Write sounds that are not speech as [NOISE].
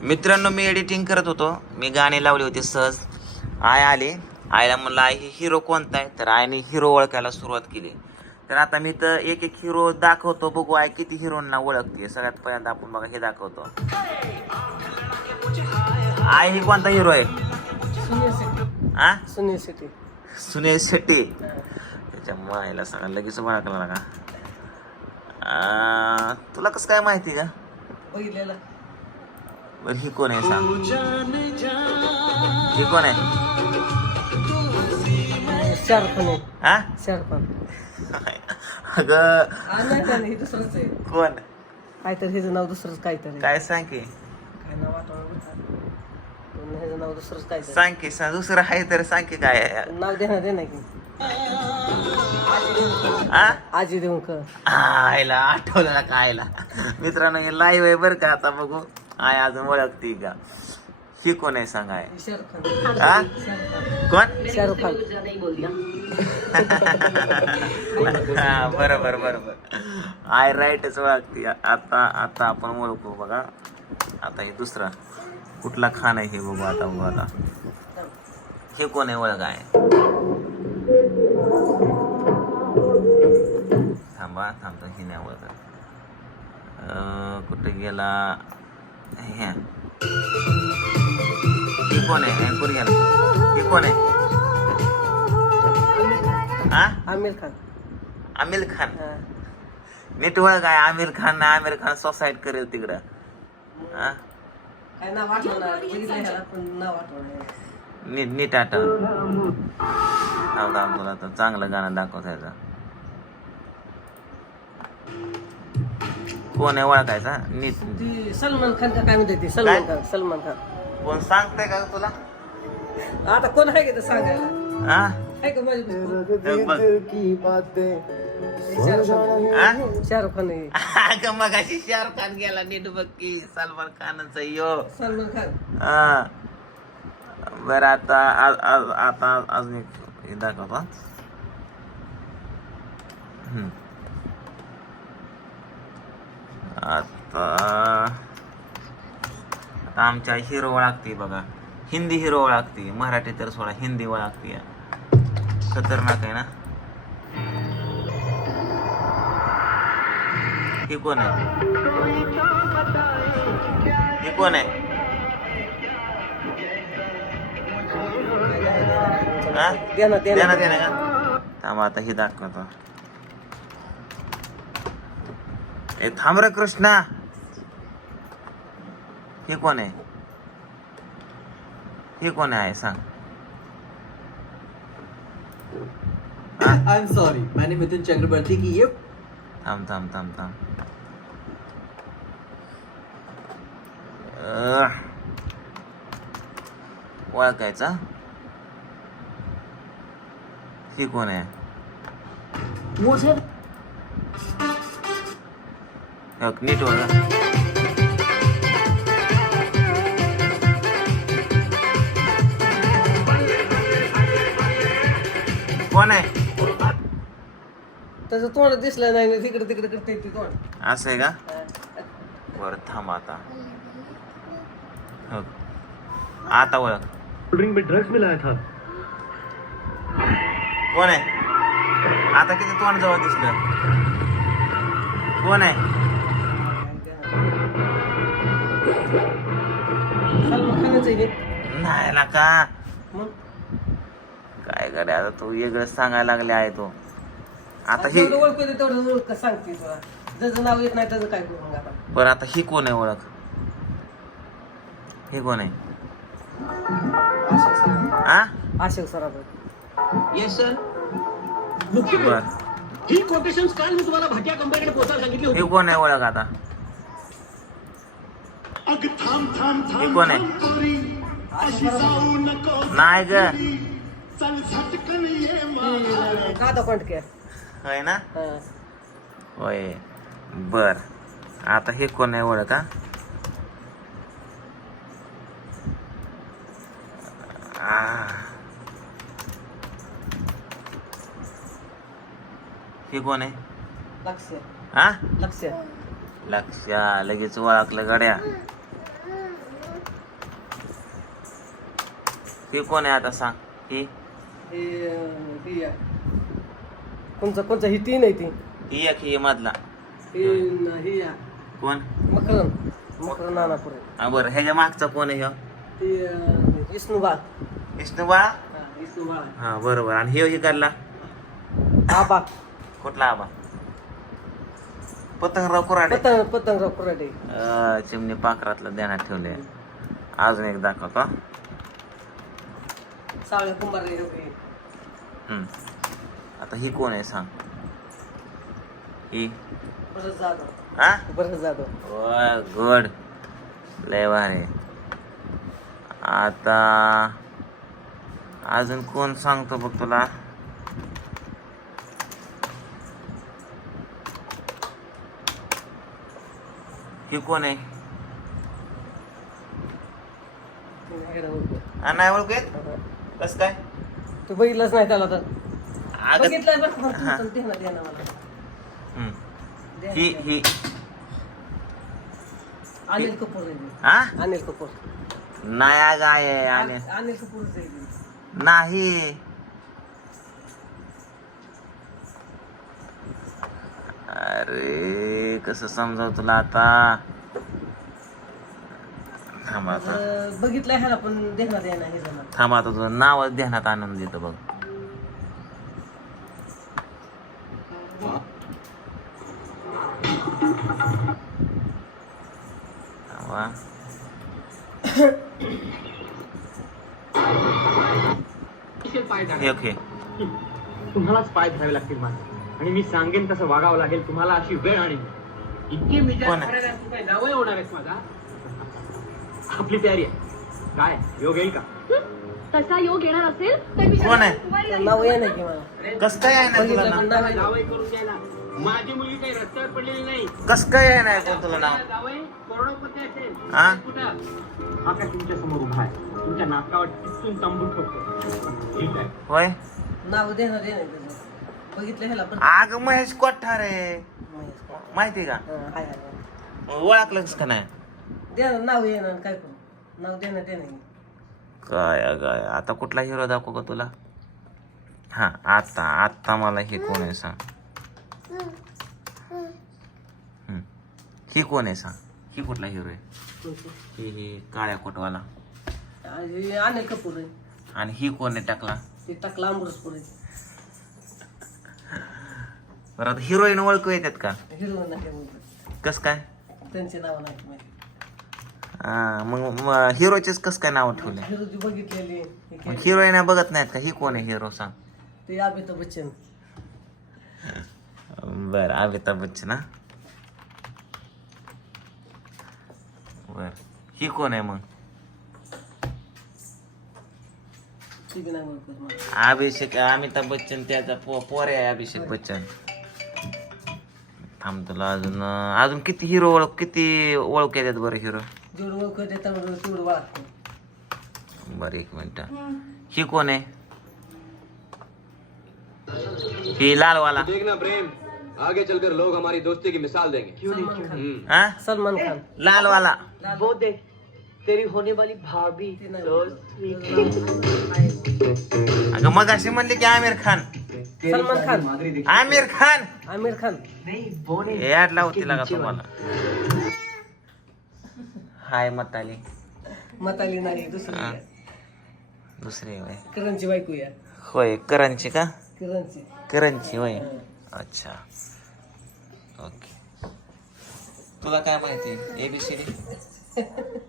मित्रांनो मी एडिटिंग करत होतो. मी गाणी लावली होती सहज. आय आले. आईला म्हणलं आई हे हिरो कोणता आहे? तर आईने हिरो ओळखायला सुरुवात केली. तर आता मी तर एक एक हिरो दाखवतो. बघू आई किती हिरोंना ओळखते सगळ्यात पहिल्यांदा आपण बघा हे दाखवतो. आई ही कोणता हिरो आहे? सुनील शेट्टी. सुनील शेट्टी. सुनील शेट्टी. त्याच्या मायला सांगा लगेच ओळखला का तुला कसं काय माहिती का? बरं ही कोण आहे सांग? ही कोण आहे? हा? अगं. आ, हे कोण? काहीतरी ह्याचं नाव दुसरंच काहीतरी. काय सांग की? काय नाव आठवलं पण ह्याचं नाव दुसरंच काहीतरी. सांग की सांग दुसरं आहे तर सांग की काय आहे? नाव देणार दे ना की. हा आजी देऊनकर आयला आठवलं कायला मित्रांनो हे लाईव्ह आहे बरं का आता बघू. आय अजून ओळखती का? ही कोण आहे सांग आहे. शाहरुख खान. हा? शाहरुख कोण? शाहरुख खान. [LAUGHS] हा बरोबर बरोबर. आय राईटच ओळखती. आता आता आपण ओळखू बघा. आता हे दुसरा. कुठला खान आहे हे बघू आता बघू आता. हे कोण आहे ओळख आहे? थांबा थांबतो. हे नाही ओळखत अं, कुठे गेला? ह्या हे कोण आहे अँकुर गेला हे कोण आहे हा आमिर खान आमिर खान. नीट ओळख आहे आमिर खान आमिर खान सोसाईट करेल तिकडं हा काय नाव आठवणार बघितलं ह्याला पण नाव आठवणार नीट नीट आठव थांब थांब तुला तर चांगलं गाणं दाखवायचं कोण आहे ओळखायचा. नीट. ती सलमान खान का काय म्हणते ती? सलमान खान सलमान खान. कोण सांगतंय का तुला? आता कोण आहे का ते सांगायला? हा? आहे का माझी बघ. हा? शाहरुख खान आहे अगं मग अशी शाहरुख खान गेला. नीट बघ की सलमान खानच यो. सलमान खान. हा. बरं आता आ- आ- आता अजून एक हे दाखवतो. हम्म. आता आमच्या हिरो ओळखते बघा. हिंदी हिरो ओळखते. मराठी तर सोडा हिंदी ओळखते. खतरनाक आहे ना? हे कोण आहे? हे कोण आहे? थांब आता हे दाखवतो. ए थांब रे कृष्णा. हे कोण आहे? हे कोण आहे? सांग. आई एम सॉरी मैंने मिथुन चक्रवर्ती की ये थांब थांब थांब थांब. ओळखायचा? ही कोण आहे? नीट ओळखा. कोण आहे? त्याचं तोंड दिसलं नाही तिकडे तिकडे करते ती तोंड असं आहे का? बरं थांब आता. हो. आता ओळख. ड्रिंक में ड्रग्स मिलाया था। कोण आहे? आता किती तोंड जवळ दिसलं? कोण आहे? सलमान खानच आहे हे. नाही ना का मग? काय करे आता तू वेगळं सांगायला लागले आहे तो आता हे जेवढं ओळखू दे तेवढं ओळख सांगते तुला ज्याचं नाव येत नाही त्याचं काय करू मग आता बरं आता ही कोण आहे ओळख हे कोण आहे अशोक सराफ आ अशोक सराफ यस सर बर ही कोटेशन काल मी तुम्हाला भाटिया कंपनीकडे पोचायला सांगितली होती हे कोण आहे ओळख आता अग थांब थांब हे थांब कोण आहे थांब पोरी, अशी जाऊ नको नाही ग चल झटकन ये होय ना? होय. बर. आता हे कोण आहे ओळख? हा आ. हे कोण आहे? लक्ष. हा लक्ष. लक्ष. लगेच ओळखलं गड्या. ही कोण आहे आता सांग? ही? हे अं, ही या. कोणचं कोणचं? ही तीन आहे ती. ही एक ही मधला. ही न- ही या. कोण? मकरन मकरन नानापूर. हा, बरं. ह्याच्या मागचा कोण आहे ह्यो? ती अं, विष्णुबा विष्णुबा हा, विष्णुबा हा बरोबर आणि हे ही काढला आबा. कुठला आबा? पतंगराव कुराडे पतंग पतंगराव कुराडे अं, चिमणी पाखरातलं ध्यानात ठेवले अजून एक दाखवतो सावळे कुंभार हे होते. हम्म. आता ही कोण आहे सांग. ही. जाधव हा? जाधव गुड. लय भारी. आता अजून कोण सांगतो बघ तुला? ही कोण आहे? नाही ओळख कस काय तू बघितलंच नाही त्याला तर अगं बघितलंय बरं का? हा. तू दे ना दे ना मला हम्म. दे ना, ही दे. ही अनिल कपूर आहे ती. हा अनिल कपूर नाही अगं आहे आणि अनिल कपूर आहे ती. नाही अरे कसं समजाव तुला आता थांब आता. अं, बघितलंय ह्याला पण देणार हे जण थांब आता तुझं नावच ध्यानात आणून देतो बघ. थांबा. हे ओके. तुम्हालाच पाय धरावे लागतील माझे. आणि मी सांगेन तसं वागावं लागेल. तुम्हाला अशी वेळ आणि इतके मी कोण आहे? होणार आहेस माझा. आपली तयारी आहे. काय? योग येईल का? तसा योग येणार असेल तर मी कोण आहे? कुमारी नाही कस काय आहे ना तुला बघितलं नाव? पण नाव आहे. जावई करून द्यायला माझी मुलगी काही रस्त्यावर पडलेली नाही. कस काय आहे ना कोण तुला नाव? जावई करोडपती असेल. हा? कुठं? हा काय तुमच्यासमोर उभा आहे. तुमच्या नाकावर टिचून तंबू ठोकतो ठीक आहे. होय? नाव दे नाही त्याचं. बघितलं ह्याला पण. आग महेश कोठारे. माहिती का. ओळखलंच का नाही? दे ना नाव ये ना काय करू? नाव काय काय? आता कुठला हिरो दाखवू का तुला? हा आता आता मला हे कोण आहे सांग. हम्म. ही कोण आहे सांग? ही कुठला हिरो आहे? ही ही काळ्या कोटवाला. आणि अनिल कपूर आहे. आणि ही कोण आहे टाकला? ते टाकला अमृतपूर आहे. बरं आता हिरोईन ओळखू येतात का? हिरो नाही म्हणतात कस काय? त्यांचे नाव नाही माहिती. हा मग हिरोचेच कस काय नाव ठेवले? बघितलेली हे मग काय? हिरोईन बघत नाहीत का? ही कोण आहे हिरो सांग. ते अमिताभ बच्चन. बर अमिताभ बच्चन हा? बर ही कोण आहे मग? ती बी नाही ओळखत मला. अभिषेक अमिताभ बच्चन त्याचा पो पोर आहे अभिषेक बच्चन. थांब तुला अजून अजून किती हिरो ओळख किती ओळख येतात बरं हिरो ओळखत आहे तेवढं तेवढं वाटतं बरं एक मिनिट. ही कोण आहे? ही लालवाला. देखना प्रेम. आगे चलकर लोग हमारी दोस्ती की मिसाल देंगे। सलमान खान। हा? सलमान खान। लालवाला. वो दे तेरी होने वाली भाभी ते नाही आहे. अगं मग अशी म्हणली की आमिर खान. सलमान खान। आमिर खान. आमिर खान. हे ऍड लावती का तुम्हाला. हाय मताली. मताली नाही दुसरी हा. आहे. दुसरी होय. किरणची बायको या होय करांची का? किरणची. करंची होय. अच्छा. ओके. तुला काय माहिती? एबीसीडी [LAUGHS]